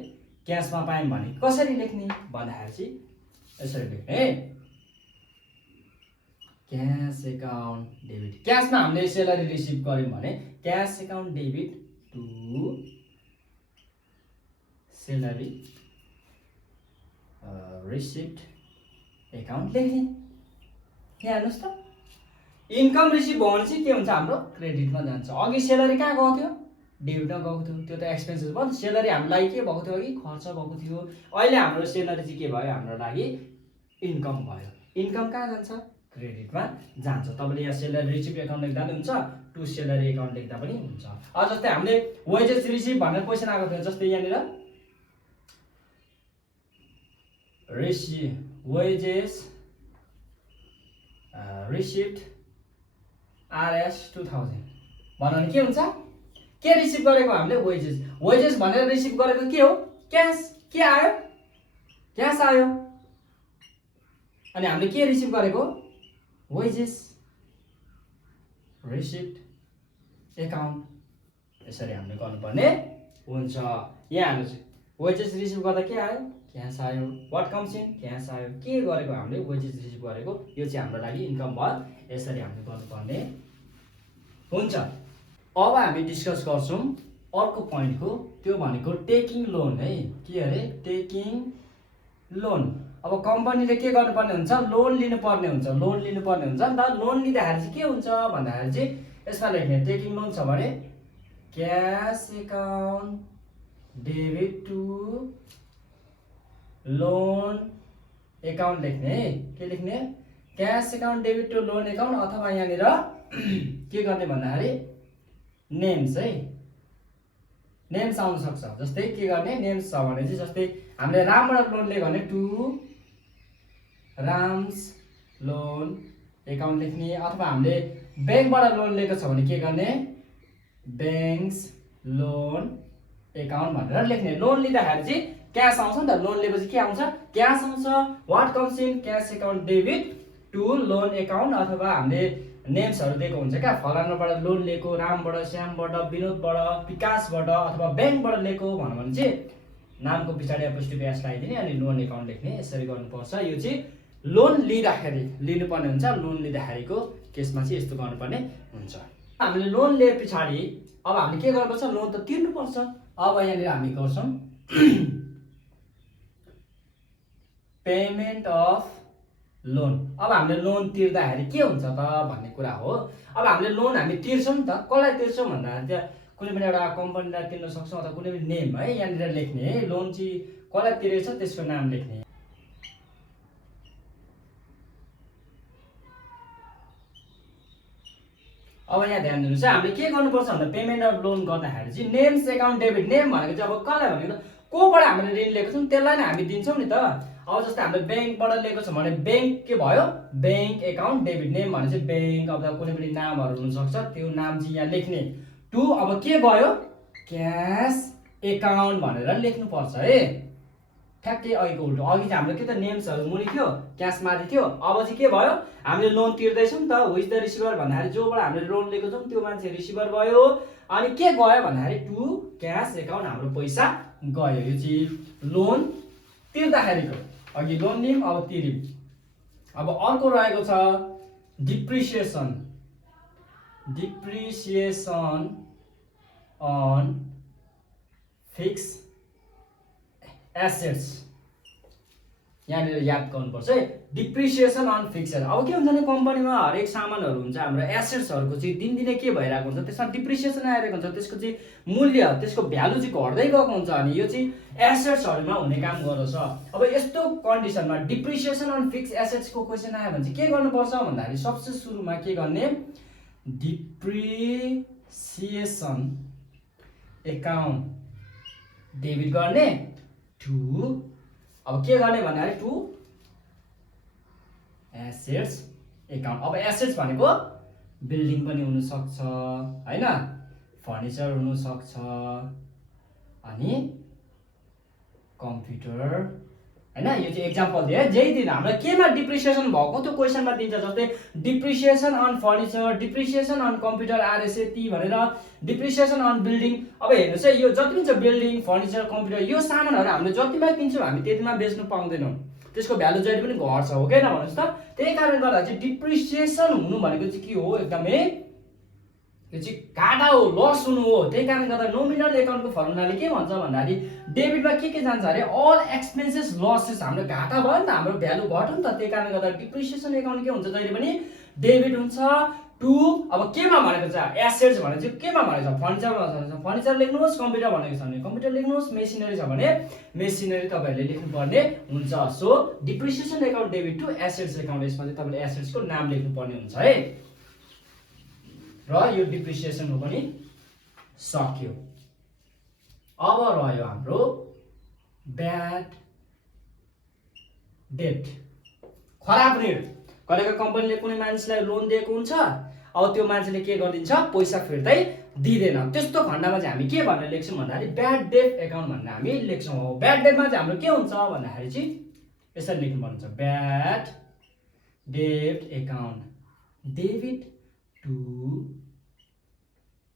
क्यासमा पायौँ भने कसरी लेख्ने भन्दाखेरि चाहिँ यसरी लेख्ने, क्यास एकाउन्ट डेबिट, क्यासमा हामीले सेलरी रिसिभ गर्यौँ भने cash account debit to salary receipt account लेख्ने। यहाँ हेर्नुहोस् त, इन्कम रिसिभ भयो भने चाहिँ के हुन्छ हाम्रो क्रेडिटमा जान्छ। अघि सेलरी कहाँ गएको थियो, डेबिटमा गएको थियो, त्यो त एक्सपेन्सेस भयो। सेलरी हाम्रो लागि के भएको थियो, अघि खर्च भएको थियो। अहिले हाम्रो सेलरी चाहिँ के भयो, हाम्रो लागि इन्कम भयो। इन्कम कहाँ जान्छ, क्रेडिटमा जान्छ। तपाईँले यहाँ सेलरी रिसिभ एकाउन्ट लेख्दा पनि हुन्छ, टु सेलरी एकाउन्ट लेख्दा पनि हुन्छ। जस्तै हामीले वेजेस रिसिभ भनेर क्वेसन आएको थियो, जस्तै यहाँनिर वेजेस रिसिप्ट RS 2000 भन्यो भने के हुन्छ, के रिसिभ गरेको हामीले वेजेस भनेर रिसिभ गरेको के हो, क्यास। के आयो, क्यास आयो। अनि हामीले के रिसिभ गरेको, वेजेस रिसिप्ट एकाउन्ट। यसरी हामीले गर्नुपर्ने हुन्छ। यहाँ हेर्नुहोस्, वेजेस रिसिभ गर्दा के आयो, क्यास आयो। वाट कम्स इन, क्यास आयो। के गरेको हामीले, वेजेस रिसिभ गरेको, यो चाहिँ हाम्रो लागि इन्कम भयो। यसरी हामीले गर्नुपर्ने हुन्छ। अब हामी डिस्कस गर्छौँ अर्को पोइन्टको, त्यो भनेको टेकिङ लोन है। के अरे, टेकिङ लोन। अब कम्पनीले के गर्नुपर्ने हुन्छ, लोन लिनुपर्ने हुन्छ। लोन लिनुपर्ने हुन्छ नि त। लोन लिँदाखेरि चाहिँ के हुन्छ भन्दाखेरि चाहिँ यसमा लेख्ने, टेकिङ लोन छ भने cash account debit to loan account लेख्ने है। के लेख्ने, cash account debit to loan account. अथवा यहाँनिर के गर्ने भन्दाखेरि नेम्स है, नेम्स आउन सक्छ। जस्तै के गर्ने, नेम्स छ भने चाहिँ जस्तै हामीले रामबाट लोन लियो भने टु राम्स लोन एकाउन्ट लेख्ने। अथवा हामीले ब्याङ्कबाट लोन लिएको छ भने के गर्ने, ब्याङ्क्स लोन एकाउन्ट भनेर लेख्ने। लोन लिँदाखेरि चाहिँ क्यास आउँछ नि त, लोन लिएपछि के आउँछ, क्यास आउँछ। What comes in, cash account debit to loan account. अथवा हामीले नेम्सहरू दिएको हुन्छ क्या, फलानाबाट लोन लिएको, रामबाट, श्यामबाट, विनोदबाट, विकासबाट अथवा ब्याङ्कबाट लिएको भन्यो भने चाहिँ नामको पछाडि एपोस्ट्रोफी एस लगाइदिने अनि लोन एकाउन्ट लेख्ने। यसरी गर्नुपर्छ। यो चाहिँ लोन लिँदाखेरि लिनुपर्ने हुन्छ। लोन लिँदाखेरिको केसमा चाहिँ यस्तो गर्नुपर्ने हुन्छ। हामीले लोन लिए पछाडि अब हामीले के गर्नुपर्छ, लोन त तिर्नुपर्छ। अब यहाँनिर हामी गर्छौँ पेमेन्ट अफ लोन। अब हामीले लोन तिर्दाखेरि के हुन्छ त भन्ने कुरा हो। अब हामीले लोन हामी तिर्छौँ नि त, कसलाई तिर्छौँ भन्दाखेरि चाहिँ कुनै पनि एउटा कम्पनीलाई तिर्न सक्छौँ अथवा कुनै पनि नेम है यहाँनिर लेख्ने है। लोन चाहिँ कसलाई तिरेको छ त्यसको नाम लेख्ने। अब यहाँ ध्यान दिनुहोस् है, हामीले के गर्नुपर्छ भन्दा पेमेन्ट अफ लोन गर्दाखेरि चाहिँ नेम्स एकाउन्ट डेबिट। नेम भनेको चाहिँ अब कसलाई भनेको, कोबाट हामीले ऋण लिएको छौँ त्यसलाई नै हामी दिन्छौँ नि त। अब जस्तै हामीले ब्याङ्कबाट लिएको छ भने ब्याङ्क के भयो, ब्याङ्क एकाउन्ट डेबिट। नेम भने चाहिँ ब्याङ्क, अब कुनै पनि नामहरू हुनसक्छ, त्यो नाम चाहिँ यहाँ लेख्ने। टु अब के भयो, क्यास एकाउन्ट भनेर लेख्नुपर्छ है। ठ्याक्कै अघिको उल्टो। अघि चाहिँ हाम्रो के त नेम्सहरू मुनि थियो, क्यास माथि थियो। अब चाहिँ के भयो, हामीले लोन तिर्दैछौँ नि त। हु इज द रिसिभर भन्दाखेरि जोबाट हामीले लोन लिएको छौँ त्यो मान्छे रिसिभर भयो। अनि के गयो भन्दाखेरि टु क्यास एकाउन्ट, हाम्रो पैसा गयो। यो चाहिँ लोन तिर्दाखेरिको। अघि लोन लियौँ, अब तिर्यौँ। अब अर्को रहेको छ depreciation. Depreciation on fix assets. यहाँनिर याद गर्नुपर्छ है, डिप्रिसिएसन अन फिक्स एसेट। अब के हुन्छ भने कम्पनीमा हरेक सामानहरू हुन्छ, हाम्रो एसेट्सहरूको चाहिँ दिनदिनै के भइरहेको हुन्छ, त्यसमा डिप्रिसिएसन आइरहेको हुन्छ। त्यसको चाहिँ मूल्य, त्यसको भ्यालु चाहिँ घट्दै गएको हुन्छ। अनि यो चाहिँ एसेट्सहरूमा हुने काम गर्दछ। अब यस्तो कन्डिसनमा डिप्रिसिएसन अन फिक्स एसेट्सको क्वेसन आयो भने चाहिँ के गर्नुपर्छ भन्दाखेरि सबसे सुरुमा के गर्ने, डिप्रिसिएसन एकाउन्ट डेबिट गर्ने टु, अब के गर्ने भन्दाखेरि टु एसेट्स एकाउन्ट। अब एसेट्स भनेको बिल्डिङ पनि हुन सक्छ हैन, फर्निचर हुन सक्छ, अनि कम्प्युटर हैन। यो चाहिँ एक्जाम्पल दिए, जेही दिन हामीलाई केमा डिप्रिसिएसन भएको त्यो क्वेसनमा दिन्छ। जस्तै depreciation on furniture, depreciation on computer RSA T भनेर, डिप्रिसिएसन अन बिल्डिङ। अब हेर्नुहोस् है, यो जति पनि छ बिल्डिङ, फर्निचर, कम्प्युटर, यो सामानहरू हामीले जतिमा किन्छौँ हामी त्यतिमा बेच्नु पाउँदैनौँ। त्यसको भ्यालु जहिले पनि घट्छ हो के भन्नुहोस् त। त्यही कारणले गर्दा चाहिँ डिप्रिसिएसन हुनु भनेको चाहिँ के हो एकदमै यो चाहिँ घाटा हो लस हुनु हो। त्यही कारणले गर्दा नोमिनल एकाउन्टको फर्मुलाले के भन्छ भन्दाखेरि डेबिटमा के जान्छ अरे अल एक्सपेन्सेस लसेस हाम्रो घाटा भयो नि त हाम्रो भ्यालु घट्यो नि त। त्यही कारणले गर्दा डिप्रिसिएसन एकाउन्ट के हुन्छ जहिले पनि डेबिट हुन्छ टु अब केमा भनेको छ एसेट्स भनेको चाहिँ केमा भनेको छ फर्निचरमा छ फर्निचर लेख्नुहोस् कम्प्युटर भनेको छ भने कम्प्युटर लेख्नुहोस् मेसिनरी छ भने मेसिनरी तपाईहरुले लेख्नुपर्ने हुन्छ। So depreciation account debit to assets account यसमा चाहिँ तपाईले एसेट्सको नाम लेख्नुपर्ने हुन्छ है। र यो डिप्रिसिएसनको पनि सक्यो। अब रह्यो हाम्रो ब्याड डेट खराब ऋण। कहिलेका कम्पनीले कुनै मान्छेलाई लोन दिएको हुन्छ अब त्यो मान्छेले के गरिदिन्छ पैसा फिर्तै दिँदैन त्यस्तो खण्डमा चाहिँ हामी के भनेर लेख्छौँ भन्दाखेरि ब्याड डेट एकाउन्ट भनेर हामी लेख्छौँ। ब्याड डेटमा चाहिँ हाम्रो के हुन्छ भन्दाखेरि चाहिँ यसरी लेख्नुपर्ने हुन्छ bad debt account debit to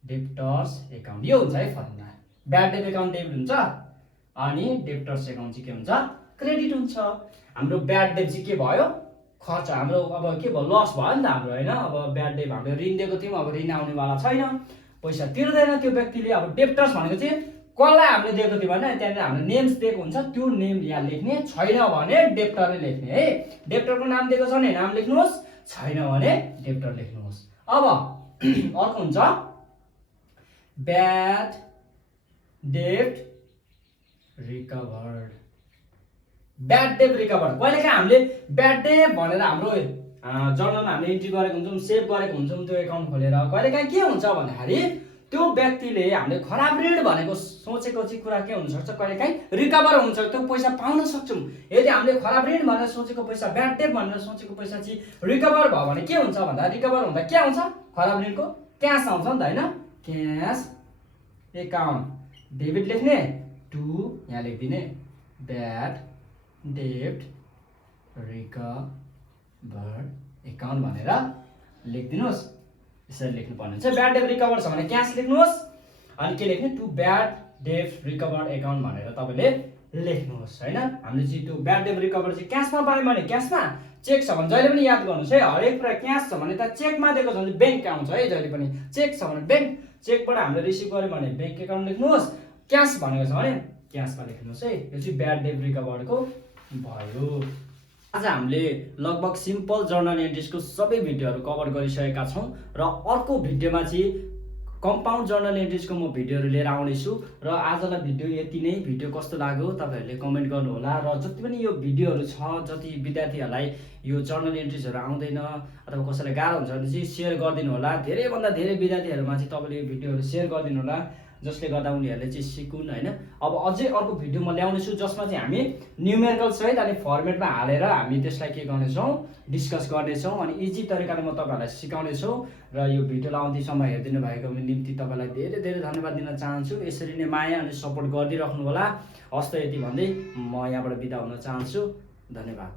debtors account यो हुन्छ है formula. Bad debt account debit हुन्छ अनि डेप्टर्स एकाउन्ट चाहिँ के हुन्छ क्रेडिट हुन्छ। हाम्रो ब्याड डेट चाहिँ के भयो खर्च हाम्रो अब के भयो लस भयो नि त हाम्रो हैन। अब ब्याड डेट हामीले ऋण दिएको थियौँ अब ऋण आउनेवाला छैन पैसा तिर्दैन त्यो व्यक्तिले। अब डेप्टर्स भनेको चाहिँ कसलाई हामीले दिएको थियो भने त्यहाँनिर हाम्रो नेम्स दिएको हुन्छ त्यो नेम यहाँ लेख्ने छैन भने डेप्टरले लेख्ने है। डेप्टरको नाम दिएको छ भने नाम लेख्नुहोस् छैन भने डेप्टर लेख्नुहोस्। अब अर्को हुन्छ bad date recovered. Bad date recovered कहिलेकाहीँ हामीले ब्याड डेट भनेर हाम्रो जर्नलमा हामीले इन्ट्री गरेको हुन्छौँ सेभ गरेको हुन्छौँ त्यो एकाउन्ट खोलेर। कहिलेकाहीँ के हुन्छ भन्दाखेरि त्यो व्यक्तिले हामीले खराब ऋण भनेको सोचेको चाहिँ कुरा के हुनसक्छ कहिलेकाहीँ रिकभर हुन्छ त्यो पैसा पाउन सक्छौँ। यदि हामीले खराब ऋण भनेर सोचेको पैसा ब्याड डेट भनेर सोचेको पैसा चाहिँ रिकभर भयो भने के हुन्छ भन्दा रिकभर हुँदा के आउँछ खराब ऋणको क्यास आउँछ नि त हैन। क्यास एकाउन्ट डेबिट लेख्ने टु यहाँ लेखिदिने ब्याड डेट रिकभर एकाउन्ट भनेर लेखिदिनुहोस्। यसरी लेख्नुपर्ने हुन्छ। ब्याड डेट रिकभर छ भने क्यास लेख्नुहोस् अनि के लेख्ने to bad debt recover account भनेर तपाईले लेख्नुहोस् हैन। हामीले चाहिँ त्यो ब्याड डेट रिकभर चाहिँ क्यासमा पायौँ भने क्यासमा चेक छ भने जहिले पनि याद गर्नुहोस् है हरेक कुरा क्यास छ भने त चेकमा दिएको छ भने ब्याङ्क आउँछ है जहिले पनि। चेक छ भने ब्याङ्क चेकबाट हामीले रिसिभ गर्यो भने ब्याङ्क एकाउन्ट लेख्नुहोस् क्यास भनेको छ भने क्यासमा लेख्नुहोस् है। यो चाहिँ ब्याड डेट रिकभरको भयो। आज हामीले लगभग सिम्पल जर्नल एन्ट्रिजको सबै भिडियोहरू कभर गरिसकेका छौँ र अर्को भिडियोमा चाहिँ कम्पाउन्ड जर्नल एन्ट्रिजको म भिडियोहरू लिएर आउनेछु। र आजलाई भिडियो यति नै। भिडियो कस्तो लाग्यो तपाईँहरूले कमेन्ट गर्नुहोला र जति पनि यो भिडियोहरू छ जति विद्यार्थीहरूलाई यो जर्नल एन्ट्रिजहरू आउँदैन अथवा कसैलाई गाह्रो हुन्छ भने चाहिँ सेयर गरिदिनु होला। धेरैभन्दा धेरै विद्यार्थीहरूमा चाहिँ तपाईँले यो भिडियोहरू सेयर गरिदिनु होला जसले गर्दा उनीहरूले चाहिँ सिकुन् हैन। अब अझै अर्को भिडियो म ल्याउनेछु जसमा चाहिँ हामी न्युमेरिकल सहित अनि फर्मेटमा हालेर हामी त्यसलाई के गर्नेछौँ डिस्कस गर्नेछौँ अनि इजी तरिकाले म तपाईँहरूलाई सिकाउनेछु। र यो भिडियोलाई आउँदैसम्म हेरिदिनु भएको निम्ति तपाईँलाई धेरै धेरै धन्यवाद दिन चाहन्छु। यसरी नै माया अनि सपोर्ट गरिदिइराख्नु होला। हस्त यति भन्दै म यहाँबाट बिदा हुन चाहन्छु। धन्यवाद।